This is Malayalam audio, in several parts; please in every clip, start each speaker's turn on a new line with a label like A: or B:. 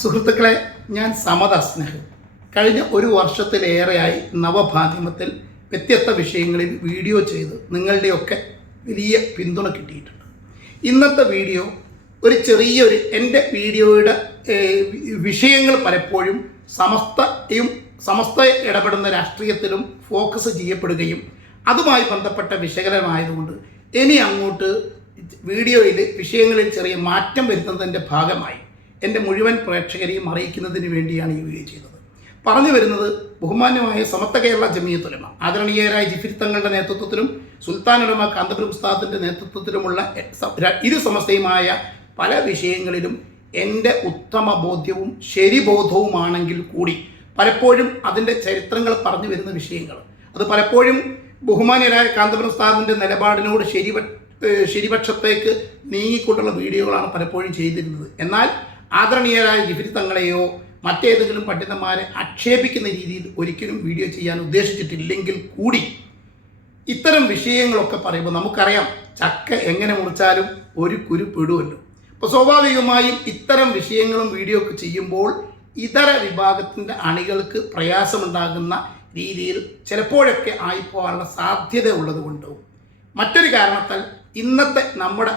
A: സുഹൃത്തുക്കളെ ഞാൻ സമത സ്നേഹം. കഴിഞ്ഞ ഒരു വർഷത്തിലേറെയായി നവമാധ്യമത്തിൽ വ്യത്യസ്ത വിഷയങ്ങളിൽ വീഡിയോ ചെയ്ത് നിങ്ങളുടെയൊക്കെ വലിയ പിന്തുണ കിട്ടിയിട്ടുണ്ട്. ഇന്നത്തെ വീഡിയോ ഒരു ചെറിയൊരു എന്റെ വീഡിയോയുടെ വിഷയങ്ങൾ പലപ്പോഴും സമസ്തയും സമസ്ത ഇടപെടുന്ന രാഷ്ട്രീയത്തിലും ഫോക്കസ് ചെയ്യപ്പെടുകയും അതുമായി ബന്ധപ്പെട്ട വിശകലനമായതുകൊണ്ട് ഇനി അങ്ങോട്ട് വീഡിയോയിൽ വിഷയങ്ങളിൽ ചെറിയ മാറ്റം വരുന്നതിന്റെ ഭാഗമായി. എന്റെ മുഴുവൻ പ്രേക്ഷകരെയും അറിയിക്കുന്നതിന് വേണ്ടിയാണ് ഈ വീഡിയോ ചെയ്തത്. പറഞ്ഞു വരുന്നത് ബഹുമാന്യമായ സമത്ത കേരള ജമിയത്തുലമ ആദരണീയരായ ജിഫിർ തങ്ങളുടെ നേതൃത്വത്തിലും സുൽത്താൻ ഉലമ കാന്തപുരം ഉസ്താദിന്റെ നേതൃത്വത്തിലുമുള്ള ഇരു സമസ്തയുമായ പല വിഷയങ്ങളിലും എന്റെ ഉത്തമ ബോധ്യവും ശരിബോധവുമാണെങ്കിൽ കൂടി പലപ്പോഴും അതിന്റെ ചരിത്രങ്ങൾ പറഞ്ഞു വരുന്ന വിഷയങ്ങൾ. അത് പലപ്പോഴും ബഹുമാന്യരായ കാന്തപുരം ഉസ്താദിന്റെ നിലപാടിനോട് ശരി ശരിപക്ഷത്തേക്ക് നീങ്ങിക്കൊണ്ടുള്ള വീഡിയോകളാണ് പലപ്പോഴും ചെയ്തിരുന്നത്. എന്നാൽ ആദരണീയരായ ജിഫിരി തങ്ങളെയോ മറ്റേതെങ്കിലും പണ്ഡിതന്മാരെ ആക്ഷേപിക്കുന്ന രീതിയിൽ ഒരിക്കലും വീഡിയോ ചെയ്യാൻ ഉദ്ദേശിച്ചിട്ടില്ലെങ്കിൽ കൂടി ഇത്തരം വിഷയങ്ങളൊക്കെ പറയുമ്പോൾ നമുക്കറിയാം ചക്ക എങ്ങനെ മുറിച്ചാലും ഒരു കുരു പെടുമല്ലോ അപ്പോൾ സ്വാഭാവികമായും ഇത്തരം വിഷയങ്ങളും വീഡിയോ ഒക്കെ ചെയ്യുമ്പോൾ ഇതര വിഭാഗത്തിന്റെ അണികൾക്ക് പ്രയാസമുണ്ടാകുന്ന രീതിയിൽ ചിലപ്പോഴൊക്കെ ആയിപ്പോകാനുള്ള സാധ്യത ഉള്ളതുകൊണ്ടും മറ്റൊരു കാരണത്താൽ ഇന്നത്തെ നമ്മുടെ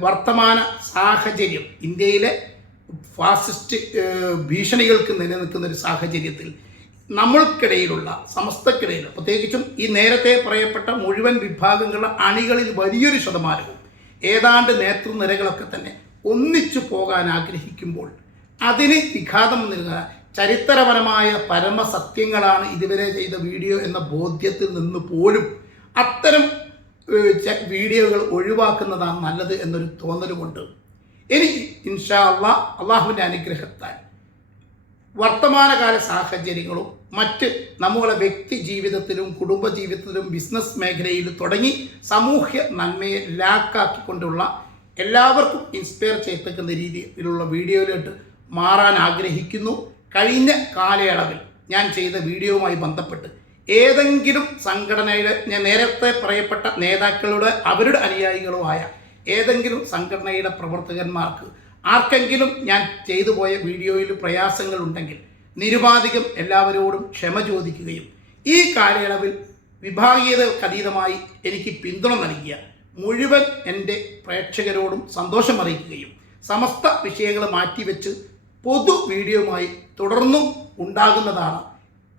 A: വർത്തമാന സാഹചര്യം ഇന്ത്യയിലെ ഫാസിസ്റ്റ് ഭീഷണികൾക്ക് നിലനിൽക്കുന്ന ഒരു സാഹചര്യത്തിൽ നമ്മൾക്കിടയിലുള്ള സമസ്തക്കിടയിൽ പ്രത്യേകിച്ചും ഈ നേരത്തെ പറയപ്പെട്ട മുഴുവൻ വിഭാഗങ്ങളുടെ അണികളിൽ വലിയൊരു ശതമാനവും ഏതാണ്ട് നേതൃനിരകളൊക്കെ തന്നെ ഒന്നിച്ചു പോകാൻ ആഗ്രഹിക്കുമ്പോൾ അതിന് വിഘാതം നൽകുക ചരിത്രപരമായ പരമസത്യങ്ങളാണ് ഇതുവരെ ചെയ്ത വീഡിയോ എന്ന ബോധ്യത്തിൽ നിന്ന് പോലും അത്തരം ഏഹ്, ച- വീഡിയോകൾ ഒഴിവാക്കുന്നതാണ് നല്ലത് എന്നൊരു തോന്നലുമുണ്ട്. ഇനി ഇൻഷാ അള്ളാ അള്ളാഹുവിന്റെ അനുഗ്രഹത്താൽ വർത്തമാനകാല സാഹചര്യങ്ങളും മറ്റ് നമ്മളെ വ്യക്തി ജീവിതത്തിലും കുടുംബ ജീവിതത്തിലും ബിസിനസ് മേഖലയിൽ തുടങ്ങി സാമൂഹ്യ നന്മയെ ലാക്കാക്കിക്കൊണ്ടുള്ള എല്ലാവർക്കും ഇൻസ്പയർ ചെയ്തേക്കുന്ന രീതിയിലുള്ള വീഡിയോയിലോട്ട് മാറാൻ ആഗ്രഹിക്കുന്നു. കഴിഞ്ഞ കാലയളവിൽ ഞാൻ ചെയ്ത വീഡിയോവുമായി ബന്ധപ്പെട്ട് ഏതെങ്കിലും സംഘടനയുടെ ഞാൻ നേരത്തെ പറയപ്പെട്ട നേതാക്കളുടെ അവരുടെ അനുയായികളുമായ ഏതെങ്കിലും സംഘടനയുടെ പ്രവർത്തകന്മാർക്ക് ആർക്കെങ്കിലും ഞാൻ ചെയ്തു പോയ വീഡിയോയിൽ പ്രയാസങ്ങൾ ഉണ്ടെങ്കിൽ നിരുപാധികം എല്ലാവരോടും ക്ഷമ ചോദിക്കുകയും ഈ കാലയളവിൽ വിഭാഗീയതകതീതമായി എനിക്ക് പിന്തുണ നൽകിയ മുഴുവൻ എന്റെ പ്രേക്ഷകരോടും സന്തോഷം അറിയിക്കുകയും സമസ്ത വിഷയങ്ങൾ മാറ്റിവെച്ച് പൊതു വീഡിയോയുമായി തുടർന്നും ഉണ്ടാകുന്നതാണ്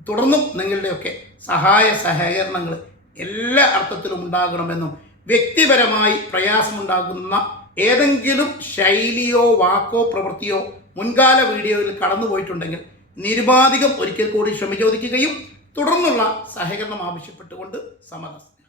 A: തുടർന്നും നിങ്ങളുടെയൊക്കെ സഹായ സഹകരണങ്ങൾ എല്ലാ അർത്ഥത്തിലും ഉണ്ടാകണമെന്നും വ്യക്തിപരമായി പ്രയാസമുണ്ടാകുന്ന ഏതെങ്കിലും ശൈലിയോ വാക്കോ പ്രവൃത്തിയോ മുൻകാല വീഡിയോയിൽ കടന്നുപോയിട്ടുണ്ടെങ്കിൽ നിരുപാധികം ഒരിക്കൽ കൂടി ക്ഷമ ചോദിക്കുകയും തുടർന്നുള്ള സഹകരണം ആവശ്യപ്പെട്ടുകൊണ്ട് സമരസ്